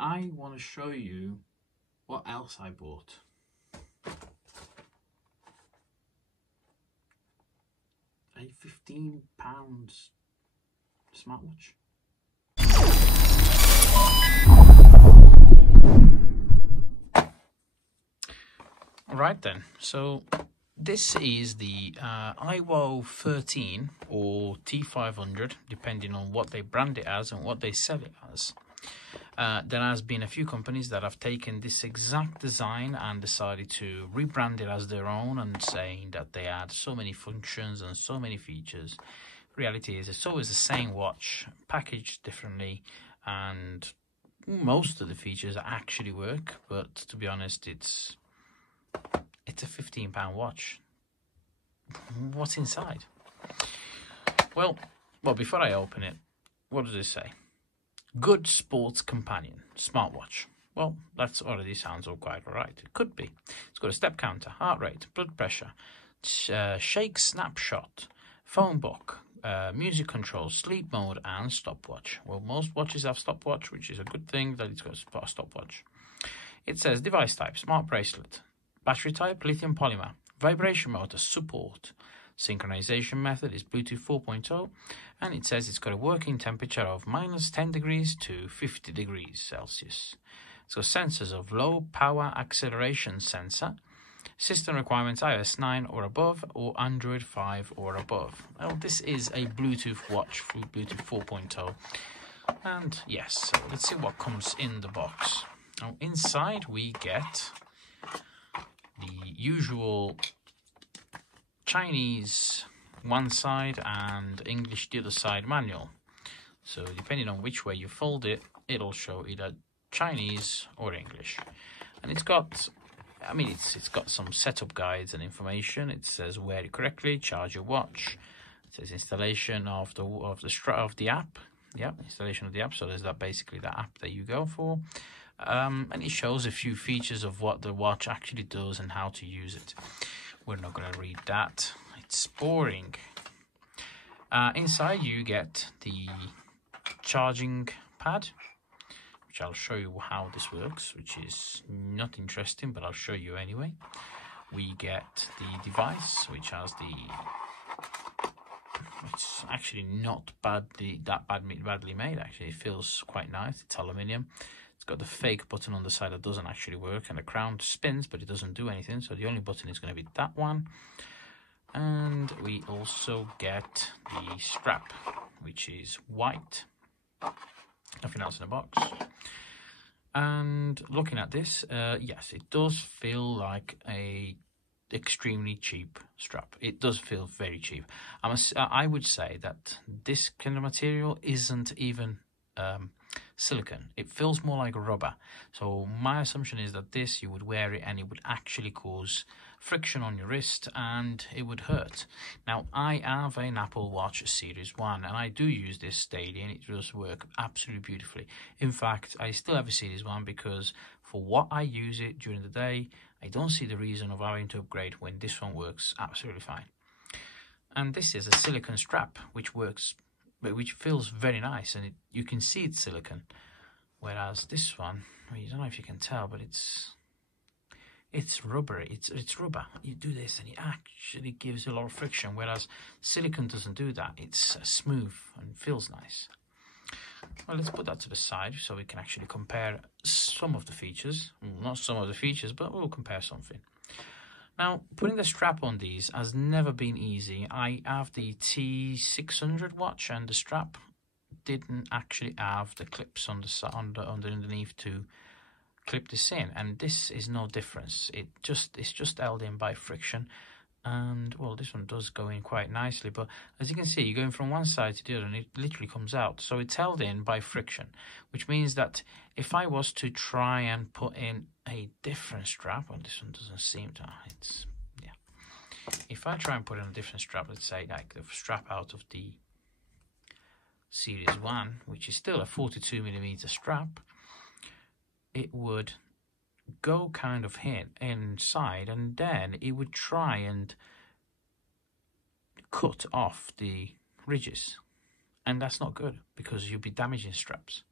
I want to show you what else I bought. A £15 smartwatch. Right then, so this is the IWO 13 or T500, depending on what they brand it as and what they sell it as. There has been a few companies that have taken this exact design and decided to rebrand it as their own and saying that they add so many functions and so many features. Reality is it's always the same watch, packaged differently, and most of the features actually work, but to be honest, it's a £15 watch. What's inside? Well, before I open it, what does it say? Good sports companion, smartwatch. Well, that already sounds all quite alright. It could be. It's got a step counter, heart rate, blood pressure, shake snapshot, phone book, music control, sleep mode, and stopwatch. Well, most watches have stopwatch, which is a good thing that it's got a stopwatch. It says device type, smart bracelet. Battery type, lithium polymer. Vibration motor, support. Synchronization method is Bluetooth 4.0. And it says it's got a working temperature of -10 degrees to 50 degrees Celsius. It's got sensors of low power acceleration sensor. System requirements iOS 9 or above or Android 5 or above. Well, this is a Bluetooth watch through Bluetooth 4.0. And yes, so let's see what comes in the box. Now, inside we get the usual Chinese one side and English the other side manual. So depending on which way you fold it, it'll show either Chinese or English. And it's got, it's got some setup guides and information. It says wear it correctly, charge your watch. It says installation of the app. Yeah, installation of the app. So there's basically the app that you go for. And it shows a few features of what the watch actually does and how to use it. We're not going to read that. It's boring. Inside you get the charging pad, which I'll show you how this works, which is not interesting, but I'll show you anyway. We get the device, which has it's actually not badly made. Actually, it feels quite nice. It's aluminium. It's got the fake button on the side that doesn't actually work, and the crown spins, but it doesn't do anything. So the only button is going to be that one. And we also get the strap, which is white. Nothing else in the box. And looking at this, yes, it does feel like a extremely cheap strap. It does feel very cheap. I would say that this kind of material isn't even silicone. It feels more like rubber. So my assumption is that you would wear it and it would actually cause friction on your wrist and it would hurt. Now, I have an Apple Watch Series 1 and I do use this daily and it does work absolutely beautifully. In fact, I still have a Series 1 because for what I use it during the day, I don't see the reason of having to upgrade when this one works absolutely fine. And this is a silicone strap which works, but which feels very nice, and you can see it's silicone. Whereas this one, I don't know if you can tell, but it's rubbery. It's rubber. You do this and it actually gives a lot of friction, whereas silicone doesn't do that. It's smooth and feels nice. Well, let's put that to the side so we can actually compare some of the features. Not some of the features, but we'll compare something. Now, putting the strap on these has never been easy. I have the T600 watch and the strap didn't actually have the clips on the underneath to clip this in, and this is no difference. It's just held in by friction, and well, this one does go in quite nicely, but as you can see, you're going from one side to the other and it literally comes out. So it's held in by friction, which means that if I was to try and put in a different strap, well, this one doesn't seem to, if I try and put in a different strap, let's say like the strap out of the Series 1, which is still a 42mm strap, it would go kind of inside, and then it would try and cut off the ridges, and that's not good because you'll be damaging straps.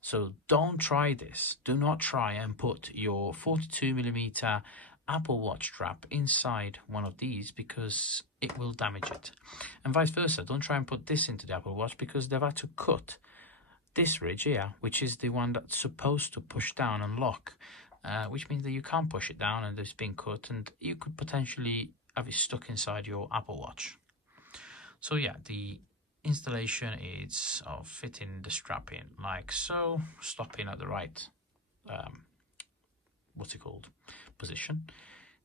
So don't try this. Do not try and put your 42mm Apple Watch strap inside one of these, because it will damage it. And vice versa, don't try and put this into the Apple Watch, because they've had to cut this ridge here, which is the one that's supposed to push down and lock, which means that you can't push it down, and it's been cut, and you could potentially have it stuck inside your Apple Watch. So yeah, the installation is of fitting the strap in like so, stopping at the right position,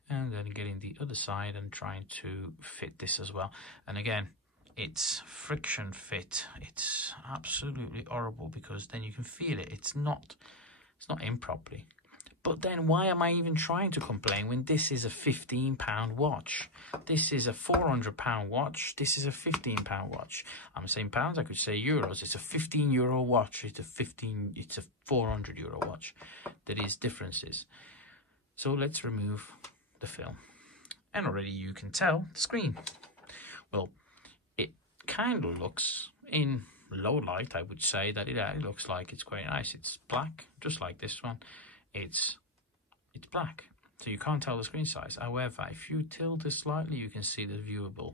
and then getting the other side and trying to fit this as well. And again, it's friction fit. It's absolutely horrible, because then you can feel it. It's not in properly. But then why am I even trying to complain when this is a £15 watch? This is a £400 watch. This is a £15 watch. I'm saying pounds, I could say euros. It's a €15 watch. It's a €400 watch. There is differences. So let's remove the film. And already you can tell the screen. Well, it kind of looks, in low light, I would say that it looks like it's quite nice. It's black, just like this one. It's black, so you can't tell the screen size. However, if you tilt it slightly, you can see the viewable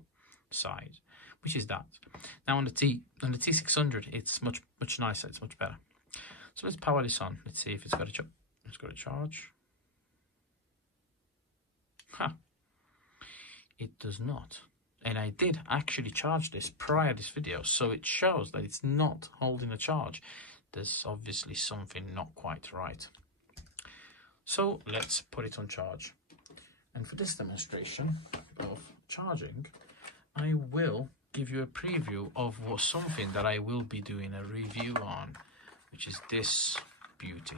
size, which is that. Now on the T600, it's much nicer. It's much better. So let's power this on. Let's see if it's got a charge. It does not. And I did actually charge this prior to this video, so it shows that it's not holding a charge. There's obviously something not quite right. So let's put it on charge. And for this demonstration of charging, I will give you a preview of something that I will be doing a review on, which is this beauty.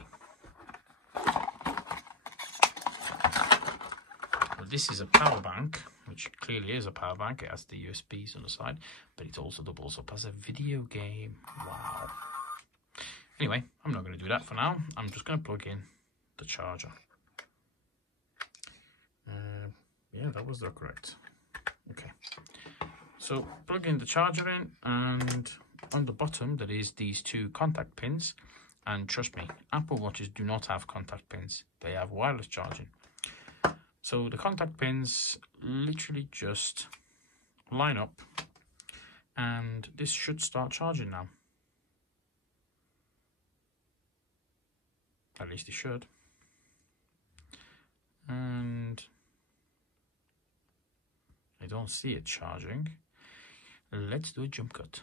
Well, this is a power bank, which clearly is a power bank. It has the USBs on the side, but it also doubles up as a video game. Wow. Anyway, I'm not going to do that for now. I'm just going to plug in the charger. Yeah, that was correct. Okay, so plug in the charger in, and on the bottom there is these two contact pins. And trust me, Apple Watches do not have contact pins. They have wireless charging. So the contact pins literally just line up, and this should start charging now. At least it should. And I don't see it charging. Let's do a jump cut.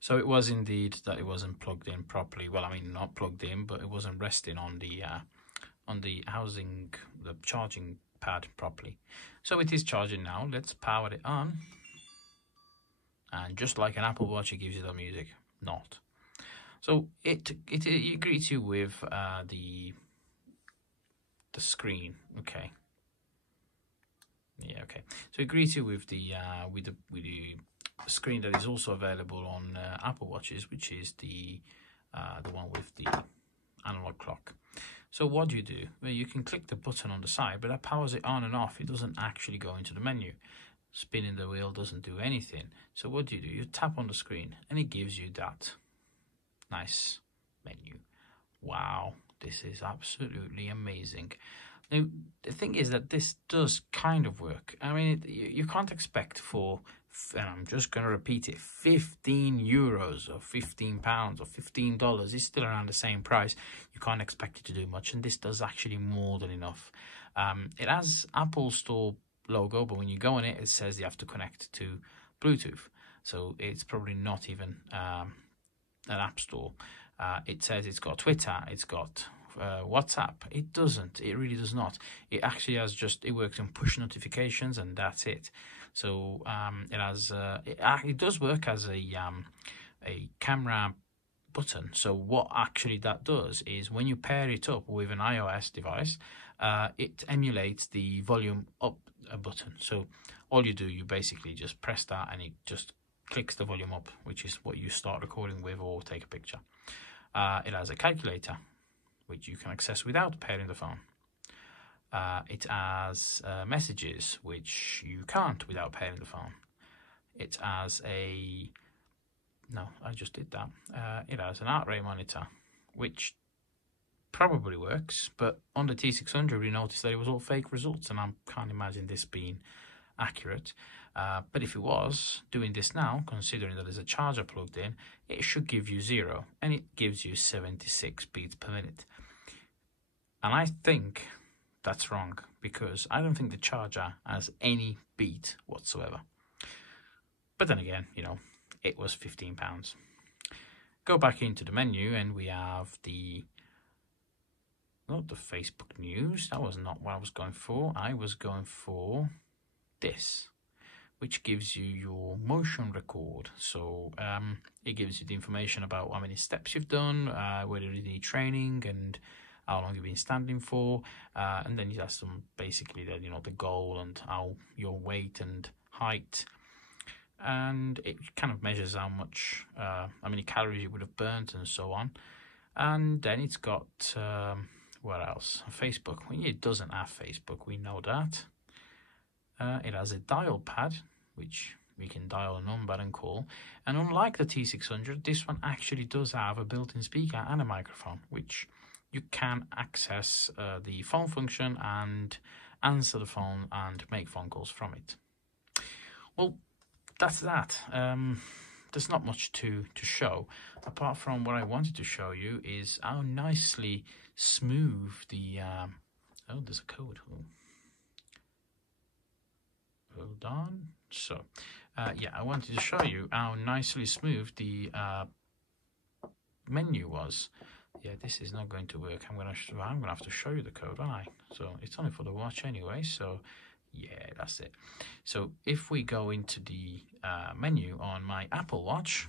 So it was indeed that it wasn't plugged in properly. Well, I mean, not plugged in, but it wasn't resting on the housing, the charging pad properly. So it is charging now. Let's power it on. And just like an Apple Watch, it gives you the music. Not. So it greets you with the screen. Okay. Yeah. Okay. So it greets you with the screen that is also available on Apple Watches, which is the one with the analog clock. So what do? Well, you can click the button on the side, but that powers it on and off. It doesn't actually go into the menu. Spinning the wheel doesn't do anything. So what do? You tap on the screen, and it gives you that nice menu. Wow, this is absolutely amazing. Now, the thing is that this does kind of work. I mean, you can't expect for, and I'm just going to repeat it, €15 or £15 or $15 is still around the same price. You can't expect it to do much, and this does actually more than enough. It has Apple Store logo, but when you go on it, it says you have to connect to Bluetooth. So it's probably not even an app store. It says it's got Twitter, it's got WhatsApp. It doesn't. It really does not. It actually has it works on push notifications, and that's it. So it has it does work as a camera button. So what actually that does is when you pair it up with an iOS device, it emulates the volume up button. So all you do, you basically just press that, and it just clicks the volume up, which is what you start recording with or take a picture. It has a calculator, which you can access without pairing the phone. It has messages, which you can't without pairing the phone. It has a No, I just did that. It has an heart rate monitor, which probably works, but on the T600 we noticed that it was all fake results, and I can't imagine this being accurate. But if it was doing this now, considering that there's a charger plugged in, it should give you 0, and it gives you 76 beats per minute. And I think that's wrong, because I don't think the charger has any beat whatsoever. But then again, you know, it was £15. Go back into the menu and we have not the Facebook news. That was not what I was going for. I was going for this, which gives you your motion record. So it gives you the information about how many steps you've done, whether you need training, and how long you've been standing for, and then you have some basically the, you know, the goal and how your weight and height, and it kind of measures how many calories you would have burnt and so on. And then it's got what else? Facebook. Well, it doesn't have Facebook, we know that. It has a dial pad, which we can dial a number and call. And unlike the T600, this one actually does have a built-in speaker and a microphone, which you can access the phone function and answer the phone and make phone calls from it. Well, that's that. There's not much to show, apart from what I wanted to show you is how nicely smooth the... oh, there's a code. Oh. Hold on. So, yeah, I wanted to show you how nicely smooth the menu was. Yeah, this is not going to work. I'm gonna have to show you the code, aren't I? So it's only for the watch anyway. So yeah, that's it. So if we go into the menu on my Apple Watch,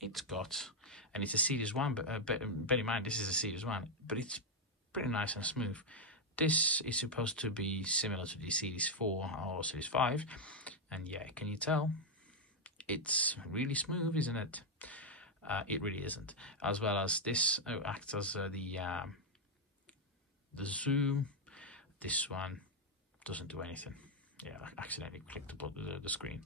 it's got, and it's a Series 1, but bear in mind this is a Series 1, but it's pretty nice and smooth. This is supposed to be similar to the Series 4 or Series 5, and yeah, can you tell? It's really smooth, isn't it? It really isn't. As well as this acts as the zoom. This one doesn't do anything. Yeah, I accidentally clicked the screen.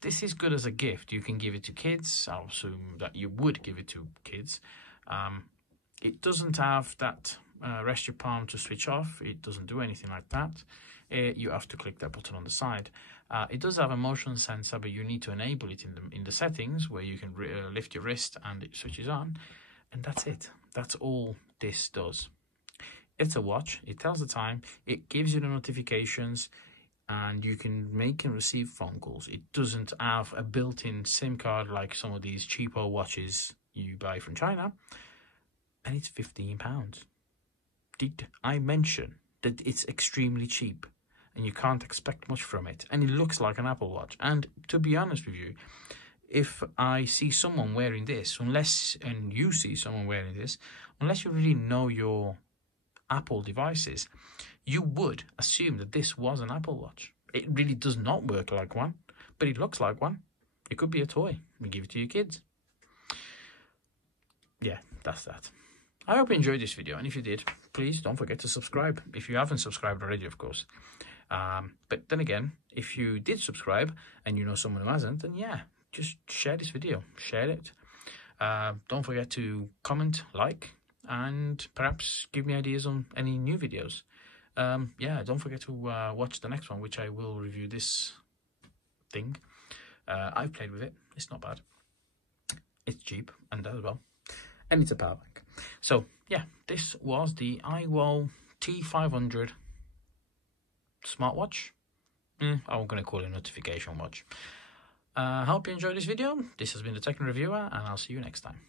This is good as a gift. You can give it to kids. I'll assume that you would give it to kids. It doesn't have that rest your palm to switch off. It doesn't do anything like that. You have to click that button on the side. It does have a motion sensor, but you need to enable it in the settings where you can lift your wrist and it switches on, and that's it. That's all this does. It's a watch. It tells the time. It gives you the notifications, and you can make and receive phone calls. It doesn't have a built-in SIM card like some of these cheapo watches you buy from China, and it's £15. Did I mention that it's extremely cheap? And you can't expect much from it, and it looks like an Apple Watch. And to be honest with you, if I see someone wearing this, and you see someone wearing this, unless you really know your Apple devices, you would assume that this was an Apple Watch. It really does not work like one, but it looks like one. It could be a toy. You give it to your kids. Yeah, that's that. I hope you enjoyed this video, and if you did, please don't forget to subscribe. If you haven't subscribed already, of course. But then again, if you did subscribe and you know someone who hasn't, then yeah, just share this video, share it. Don't forget to comment, like, and perhaps give me ideas on any new videos. Yeah, don't forget to watch the next one, which I will review this thing. I've played with it. It's not bad. It's cheap and as well, and it's a power bank. So yeah, this was the IWO T500 smartwatch. I'm going to call it a notification watch. I hope you enjoyed this video. This has been the Tech Reviewer, and I'll see you next time.